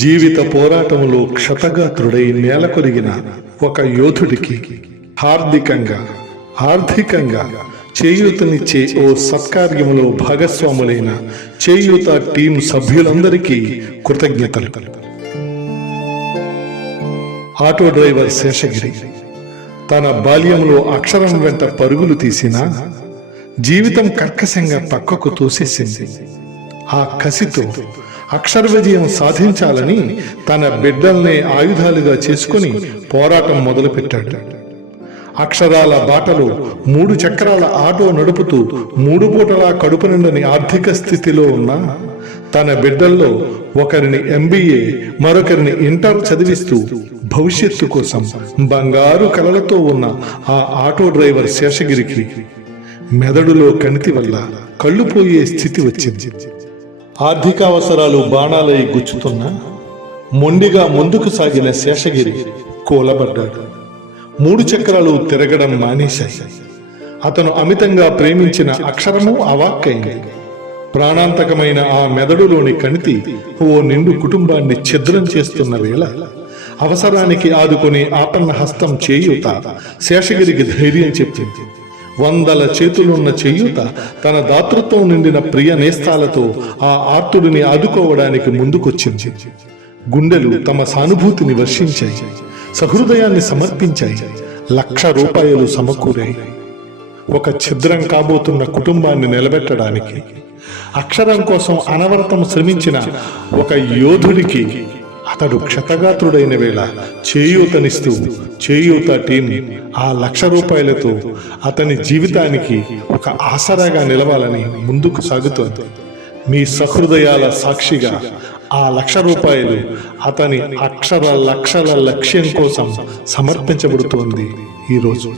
జీవిత పోరాటంలో క్షతగాత్రుడై నేలకొరిగిన ఒక యోధుడికి హార్దికంగా ఆర్థికంగా చేయూతనిచ్చే ఓ సత్కార్యములో భాగస్వాములైన చేయూత టీం సభ్యులందరికీ కృతజ్ఞతలు. ఆటో డ్రైవర్ శేషగిరి తన బాల్యంలో అక్షరం వెంట పరుగులు తీసినా జీవితం కర్కశంగా పక్కకు తోసేసింది. ఆ కసితో అక్షర విజయం సాధించాలని తన బిడ్డల్నే ఆయుధాలుగా చేసుకుని పోరాటం మొదలుపెట్టాడు. అక్షరాల బాటలో మూడు చక్రాల ఆటో నడుపుతూ మూడు పూటలా కడుపు నిండని ఆర్థిక స్థితిలో ఉన్న తన బిడ్డల్లో ఒకరిని ఎంబీఏ మరొకరిని ఇంటర్ చదివిస్తూ భవిష్యత్తు కోసం బంగారు కలలతో ఉన్న ఆ ఆటో డ్రైవర్ శేషగిరికి మెదడులో కణితి వల్ల కళ్ళు పోయే స్థితి వచ్చింది. ఆర్థిక అవసరాలు బాణాలై గుచ్చుతున్నా మొండిగా ముందుకు సాగిన శేషగిరి కూలబడ్డాడు. మూడు చక్రాలు తిరగడం మానేశాయి. అతను అమితంగా ప్రేమించిన అక్షరము అవాక్కైంది. ప్రాణాంతకమైన ఆ మెదడులోని కణితి ఓ నిండు కుటుంబాన్ని ఛిద్రం చేస్తున్న వేళ అవసరానికి ఆదుకుని ఆపన్న హస్తం చేయుత శేషగిరికి ధైర్యం చెప్పింది. వందల చేతులున్న చేయుత తన దాతృత్వం నిండిన ప్రియ నేస్తాలతో ఆ ఆర్తుడిని ఆదుకోవడానికి ముందుకొచ్చింది. గుండెలు తమ సానుభూతిని వర్షించాయి. సహృదయాన్ని సమర్పించాయి. లక్ష రూపాయలు సమకూరాయి. ఒక ఛిద్రం కాబోతున్న కుటుంబాన్ని నిలబెట్టడానికి అక్షరం కోసం అనవరతం శ్రమించిన ఒక యోధుడికి అతడు క్షతగాత్రుడైన వేళ చేయూతనిస్తూ చేయూత టీం ఆ లక్ష రూపాయలతో అతని జీవితానికి ఒక ఆసరాగా నిలవాలని ముందుకు సాగుతోంది. మీ సహృదయాల సాక్షిగా ఆ లక్ష రూపాయలు అతని అక్షర లక్షల లక్ష్యం కోసం సమర్పించబడుతోంది ఈరోజు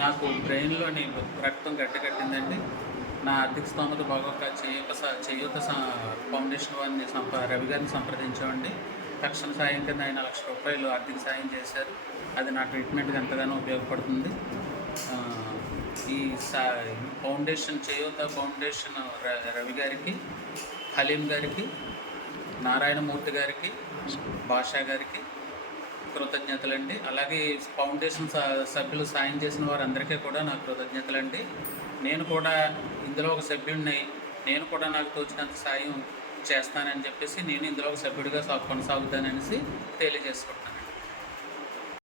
నాకు బ్రెయిన్లోని రక్తం గట్టగట్టిందండి నా ఆర్థిక స్థోమత బాగోక చేయూత చేయూత స- ఫౌండేషన్ వారిని సంప రవి గారిని సంప్రదించామండి తక్షణ సాయం కింద ఆయన లక్ష రూపాయలు ఆర్థిక సాయం చేశారు. అది నా ట్రీట్మెంట్కి ఎంతగానో ఉపయోగపడుతుంది. ఈ సా ఫౌండేషన్ చేయూత ఫౌండేషన్ ర- రవి గారికి హలీం గారికి నారాయణమూర్తి గారికి భాషా గారికి కృతజ్ఞతలండి. అలాగే ఫౌండేషన్ స- సభ్యులు సాయం చేసిన వారందరికీ కూడా నా కృతజ్ఞతలండి. నేను కూడా ఇందులో ఒక సభ్యుడిని నేను కూడా నాకు తోచినంత సాయం చేస్తానని చెప్పేసి నేను ఇందులో ఒక సభ్యుడిగా కొనసాగుతాననేసి తెలియజేసుకుంటాను